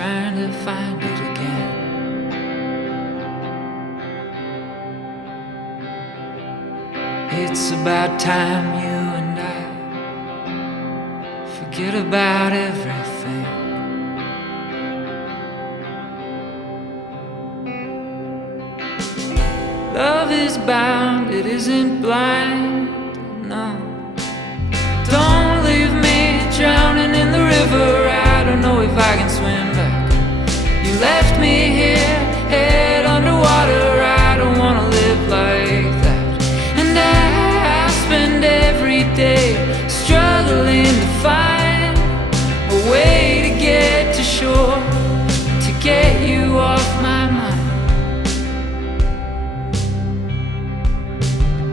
trying to find it again. It's about time you and I forget about everything. Love is bound, it isn't blind, no. Don't leave me drowning in the river. I don't know if I can swim back. You left me here, head underwater. I don't wanna live like that. And I spend every day struggling to find a way to get to shore, to get you off my mind.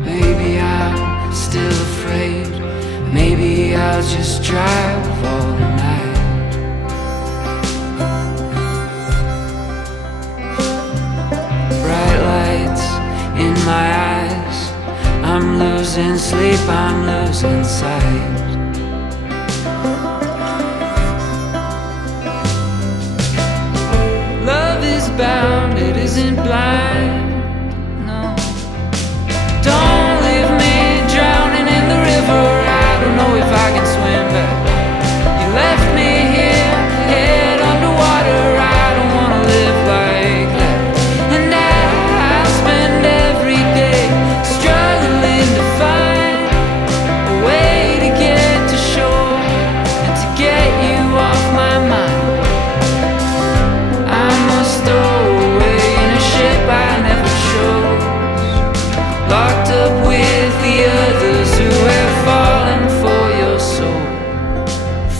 Maybe I'm still afraid. Maybe I'll just drive all night. Bright lights in my eyes. I'm losing sleep, I'm losing sight. Love is bound, it isn't blind, no. Don't leave me drowning in the river. I don't know if I can swim back. You left me here, head underwater. I don't wanna live like that. And I spend every day struggling to find a way to get to shore and to get you off my mind. I'm a stowaway in a ship I never chose, locked up with the others who have fallen for your soul,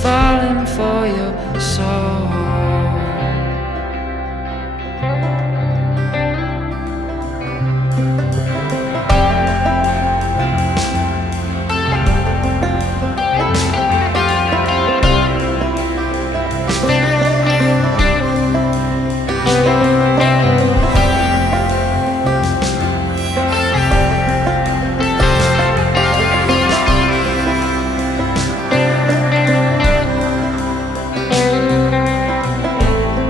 fallen for your soul.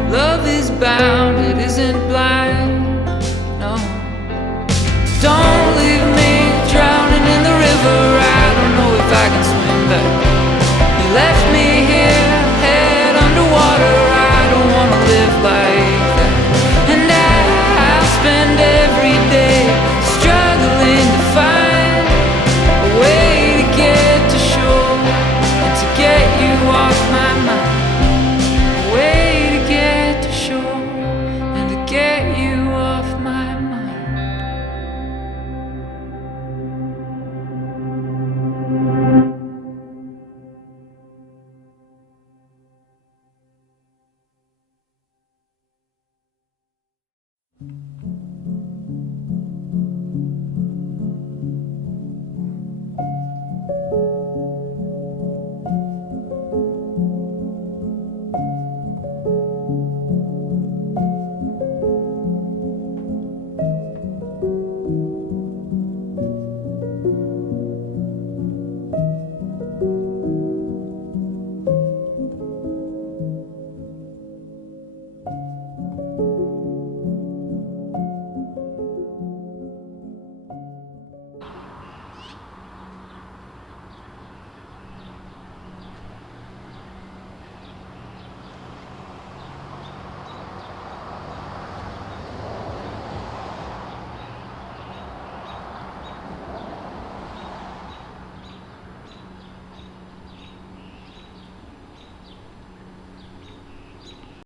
Love is bound, it isn't blind, no. Don't leave me drowning in the river. I don't know if I can swim back. You left me here, head underwater. I don't wanna live like that. And I spend every day struggling to find a way to get to shore and to get you off my mind. A way to get to shore and to get you off my mind.